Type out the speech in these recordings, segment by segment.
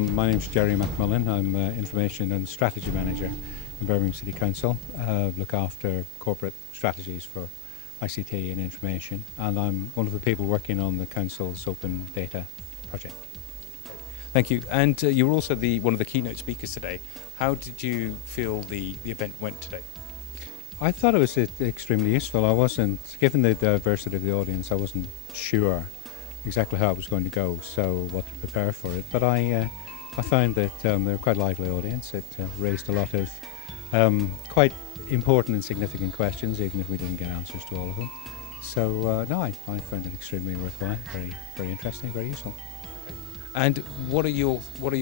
My name's Gerry McMullen. I'm Information and Strategy Manager in Birmingham City Council. Look after corporate strategies for ICT and information, and I'm one of the people working on the Council's Open Data project. Thank you. And you were also one of the keynote speakers today. How did you feel the event went today? I thought it was extremely useful. Given the diversity of the audience, I wasn't sure exactly how it was going to go, so what to prepare for it. But I found that they were quite a lively audience. It raised a lot of quite important and significant questions, even if we didn't get answers to all of them. So no, I found it extremely worthwhile, very interesting, very useful. And what are your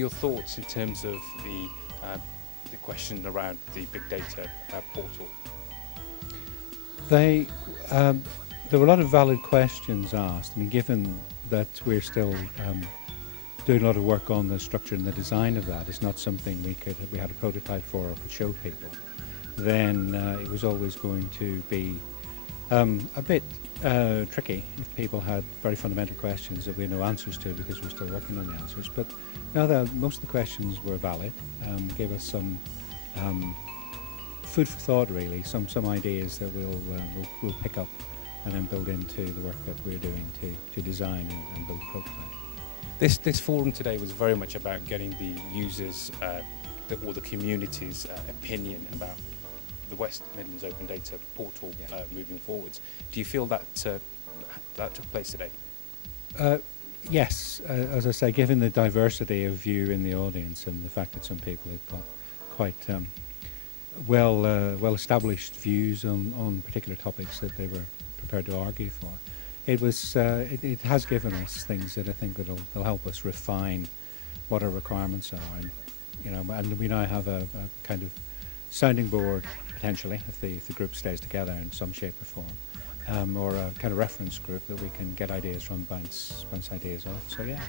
thoughts in terms of the question around the big data portal? There were a lot of valid questions asked. I mean, given that we're still doing a lot of work on the structure and the design of that, it's not something we had a prototype for or could show people, then it was always going to be a bit tricky if people had very fundamental questions that we had no answers to, because we're still working on the answers. But now that most of the questions were valid, gave us some food for thought, really, some ideas that we'll pick up and then build into the work that we're doing to design and build prototype. This forum today was very much about getting the users or the community's opinion about the West Midlands Open Data portal moving forwards. Do you feel that that took place today? Yes, as I say, given the diversity of view in the audience and the fact that some people have got quite well established views on particular topics that they were prepared to argue for, it has given us things that I think that'll help us refine what our requirements are, and we now have a kind of sounding board potentially if the group stays together in some shape or form, or a kind of reference group that we can get ideas from, bounce ideas off. So yeah.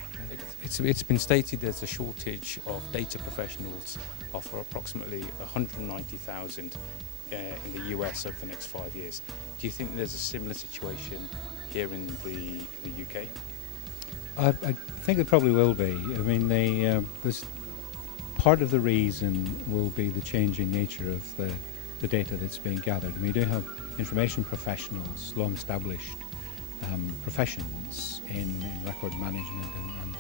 It's been stated there's a shortage of data professionals of approximately 190,000 in the US over the next 5 years. Do you think there's a similar situation here in the UK? I think there probably will be. I mean, there's part of the reason will be the changing nature of the data that's being gathered. And we do have information professionals, long-established professions in records management and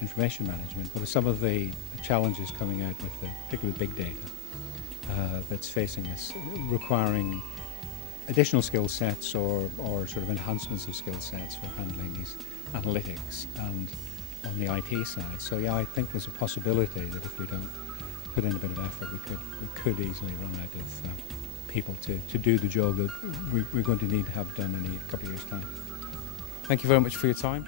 information management, but some of the challenges coming out with particularly big data that's facing us, requiring additional skill sets or sort of enhancements of skill sets for handling these analytics and on the IT side. So yeah, I think there's a possibility that if we don't put in a bit of effort, we could easily run out of people to do the job that we're going to need to have done in a couple of years' time. Thank you very much for your time.